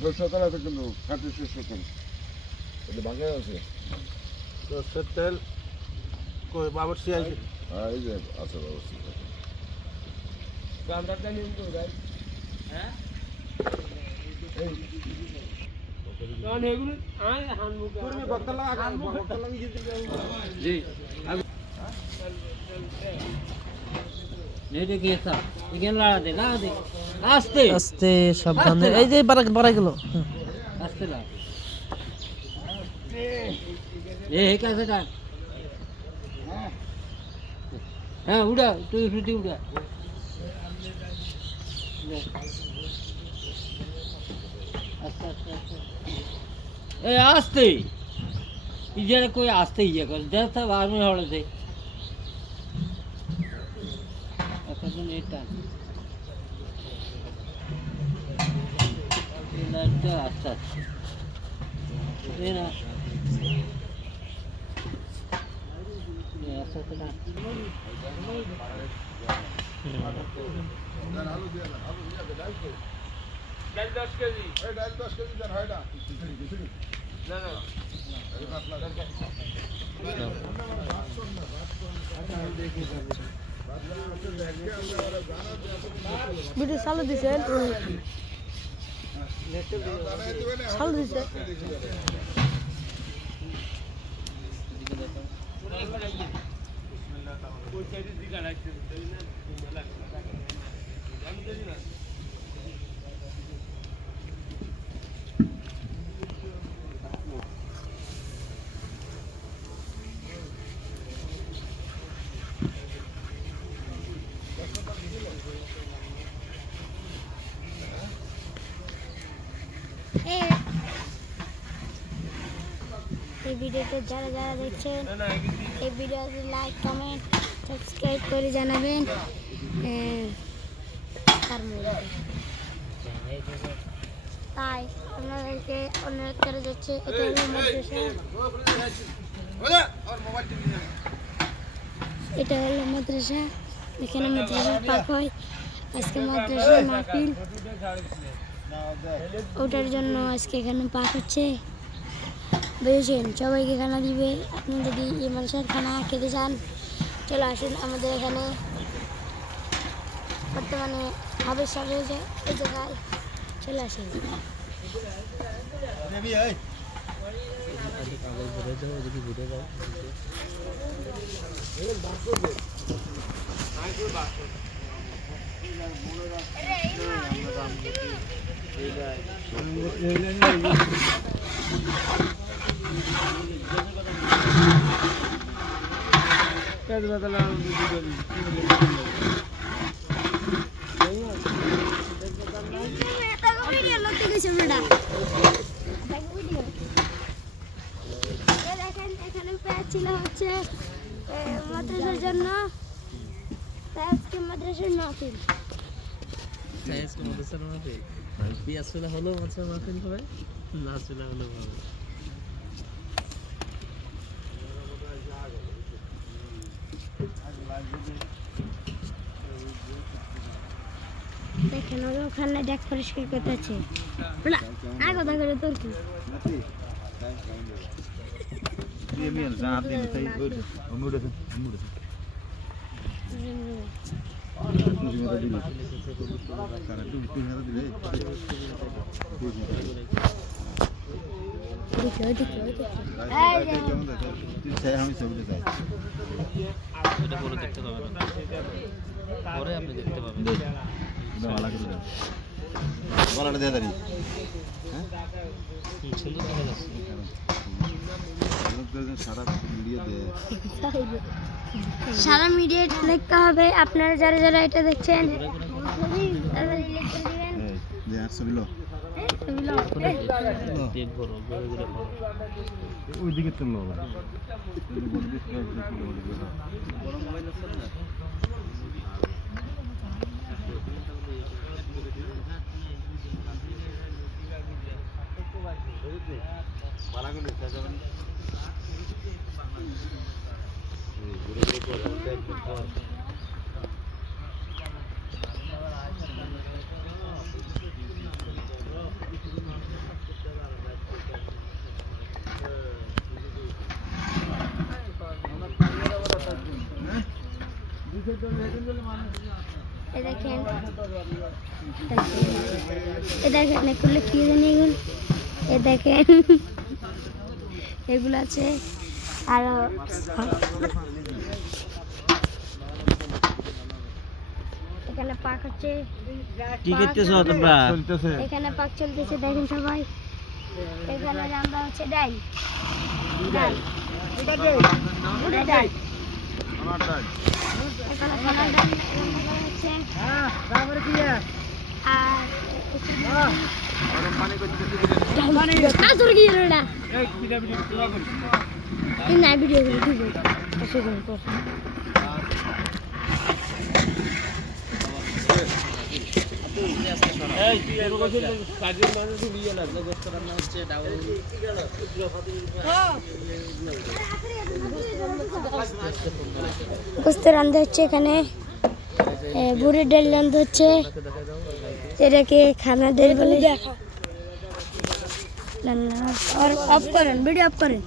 সরষের আছে কিন্তু খাঁটি সরষের তেল এটা ভাঙে আছে সরষের তেল কই বাবরসি আছে এই যে আছে বাবরসি গান্ধারটা নিন কই ভাই হ্যাঁ এই কারণ এগুলো আয় হানমুখ তুমি বক্তা লাগা বক্তা লাগি জি নেটে কি আছে এখানে লাগা দে আস্তে আস্তে সাবধানে এই যে বাড়াই গেল আস্তে লাগা এ कैसे का हाँ उड़ा तू फ्रूटी उड़ा ए आस्ते इधर कोई आस्ते ही है कर दस था बाहर में होने से ऐसा तो नहीं था ये तो आस्ता ये ना ডাল 10 কেজি এই ডাল 10 কেজি দেন হয়টা না না ভিডিও চালু দিছেন চালু দিছে कोई चीज दिखा रहा है ना এই ভিডিওতে যারা যারা দেখছেন এই ভিডিওতে লাইক কমেন্ট সাবস্ক্রাইব করে জানাবেন তাই আপনাদেরকে অনুরোধ করে যাচ্ছে এটা হলো মাদ্রাসা এটা হলো মাদ্রাসা এখানে মাদ্রাসার পাক হয় আজকে মাদ্রাসার মাহফিল ওটার জন্য আজকে এখানে পাক হচ্ছে বুঝেছেন সবাইকে খানা দিবে আপনি যদি এই মানুষের খানা খেতে চান চলে আসুন আমাদের এখানে বর্তমানে হাবের সাথে এই জায়গায় চলে আসুন ছিল হচ্ছে মাদ্রাসার জন্য আজকে মাদ্রাসার মাহফিল আজকে মাদ্রাসার মাহফিল পিয়াজ চুলা হলো মাদ্রাসার মাহফিল হবে না চুলা হলো হবে দেখেন ওখানে দেখ পরিষ্কার করতে আছে আর কথা করে তোর কি Premium saat ini saya udah সারা মিডিয়া দেখতে হবে আপনারা যারা যারা এটা দেখছেন ওইদিকে তো এ দেখেন এগুলো কি জানি এগুলো এ দেখেন এগুলো আছে আর এখানে পাক হচ্ছে কি করতেছো তোমরা? চলতেছে এখানে পাক চলতেছে দেখেন সবাই এখানে আমরা হচ্ছে ডাল ডাল এটা ডাল বুটের ডাল আমার ডাল এখানে খানা ডাল রান্না করা হচ্ছে তারপরে কি আর গরম পানি করতেছি আসর কি রেডা এই ভিডিও তোলা করি এই না ভিডিও করে দিব আসুন পর এই তুই এর কাছে কাজের মানুষ দিয়ে না গোস্ত রান্না হচ্ছে ডাউল গোস্ত রান্না হচ্ছে এখানে বুড়ির ডাল রান্না হচ্ছে এটাকে খানা ডাল বলে অফ করেন ভিডিও অফ করেন